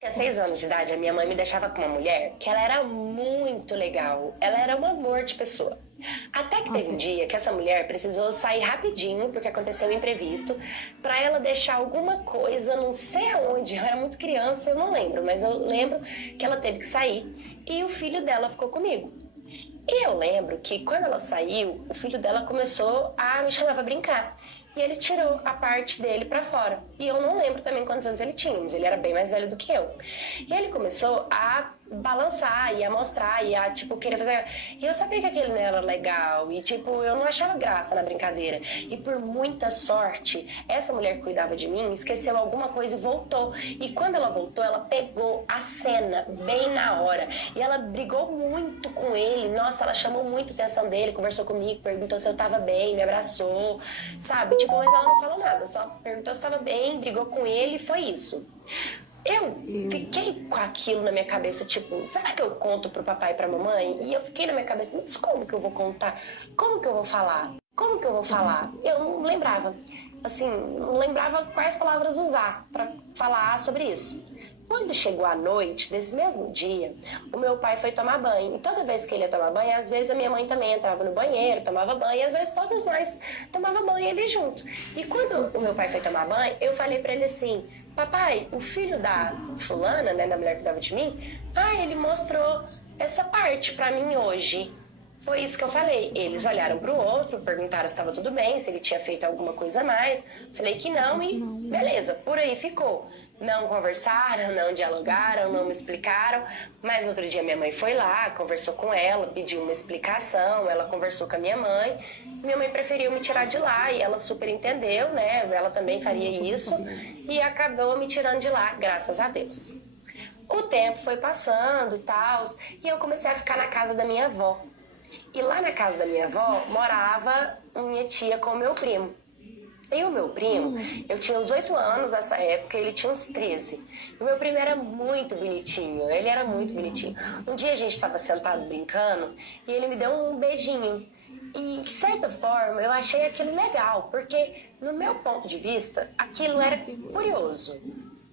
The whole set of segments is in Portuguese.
Tinha 6 anos de idade, a minha mãe me deixava com uma mulher que ela era muito legal. Ela era um amor de pessoa. Até que teve um Ok. dia que essa mulher precisou sair rapidinho, porque aconteceu um imprevisto, pra ela deixar alguma coisa, não sei aonde. Eu era muito criança, eu não lembro, mas eu lembro que ela teve que sair e o filho dela ficou comigo. E eu lembro que quando ela saiu, o filho dela começou a me chamar pra brincar. E ele tirou a parte dele pra fora. E eu não lembro também quantos anos ele tinha, mas ele era bem mais velho do que eu. E ele começou a balançar e a mostrar e a, tipo, querer fazer. E eu sabia que aquele não era legal. E, tipo, eu não achava graça na brincadeira. E por muita sorte, essa mulher que cuidava de mim esqueceu alguma coisa e voltou. E quando ela voltou, ela pegou a cena bem na hora. E ela brigou muito com ele. Nossa, ela chamou muito a atenção dele, conversou comigo, perguntou se eu tava bem, me abraçou, sabe? Tipo, mas ela não falou nada, só perguntou se tava bem, brigou com ele e foi isso. Eu fiquei com aquilo na minha cabeça, tipo, será que eu conto pro papai e pra mamãe? E eu fiquei na minha cabeça, mas como que eu vou contar? Como que eu vou falar? Como que eu vou falar? Eu não lembrava, assim, não lembrava quais palavras usar pra falar sobre isso. Quando chegou a noite desse mesmo dia, o meu pai foi tomar banho. E toda vez que ele ia tomar banho, às vezes a minha mãe também entrava no banheiro, tomava banho, e às vezes todos nós tomava banho ele junto. E quando o meu pai foi tomar banho, eu falei pra ele assim: papai, o filho da fulana, né, da mulher que cuidava de mim, ele mostrou essa parte pra mim hoje. Foi isso que eu falei. Eles olharam pro outro, perguntaram se estava tudo bem, se ele tinha feito alguma coisa a mais. Falei que não e beleza, por aí ficou. Não conversaram, não dialogaram, não me explicaram. Mas no outro dia minha mãe foi lá, conversou com ela, pediu uma explicação, ela conversou com a minha mãe. Minha mãe preferiu me tirar de lá e ela super entendeu, né? Ela também faria isso e acabou me tirando de lá, graças a Deus. O tempo foi passando e tal, e eu comecei a ficar na casa da minha avó. E lá na casa da minha avó morava minha tia com o meu primo. E o meu primo, eu tinha uns 8 anos nessa época, ele tinha uns 13. O meu primo era muito bonitinho, ele era muito bonitinho. Um dia a gente estava sentado brincando e ele me deu um beijinho. E, de certa forma, eu achei aquilo legal, porque, no meu ponto de vista, aquilo era curioso.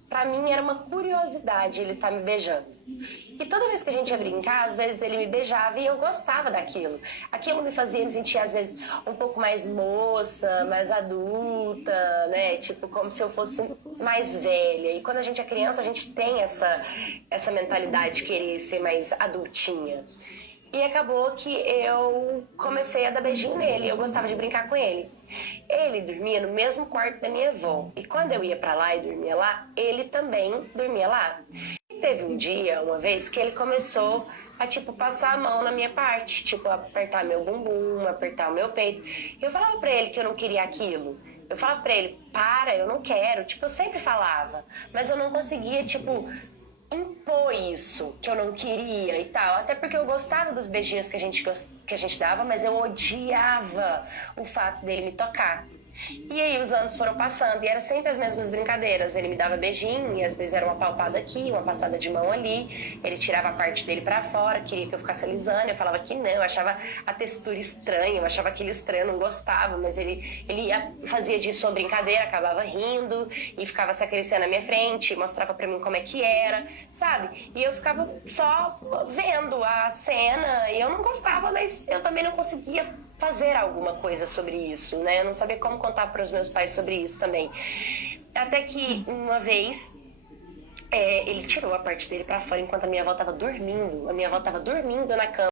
Pra mim era uma curiosidade ele estar me beijando. E toda vez que a gente ia brincar, às vezes ele me beijava e eu gostava daquilo. Aquilo me fazia me sentir, às vezes, um pouco mais moça, mais adulta, né? Tipo, como se eu fosse mais velha. E quando a gente é criança, a gente tem essa mentalidade de querer ser mais adultinha. E acabou que eu comecei a dar beijinho nele, eu gostava de brincar com ele. Ele dormia no mesmo quarto da minha avó. E quando eu ia pra lá e dormia lá, ele também dormia lá. E teve um dia, uma vez, que ele começou a, tipo, passar a mão na minha parte. Tipo, apertar meu bumbum, apertar o meu peito. E eu falava pra ele que eu não queria aquilo. Eu falava pra ele, para, eu não quero. Tipo, eu sempre falava. Mas eu não conseguia, tipo, impor isso, que eu não queria e tal. Até porque eu gostava dos beijinhos que a gente dava, mas eu odiava o fato dele me tocar. E aí os anos foram passando e era sempre as mesmas brincadeiras. Ele me dava beijinho e às vezes era uma palpada aqui, uma passada de mão ali. Ele tirava a parte dele pra fora, queria que eu ficasse alisando. Eu falava que não, eu achava a textura estranha, eu achava aquilo estranho, eu não gostava. Mas fazia disso uma brincadeira, acabava rindo e ficava se acariciando na minha frente, mostrava pra mim como é que era, sabe? E eu ficava só vendo a cena e eu não gostava, mas eu também não conseguia fazer alguma coisa sobre isso, né? Eu não sabia como contar para os meus pais sobre isso também. Até que uma vez ele tirou a parte dele para fora enquanto a minha avó estava dormindo. A minha avó estava dormindo na cama.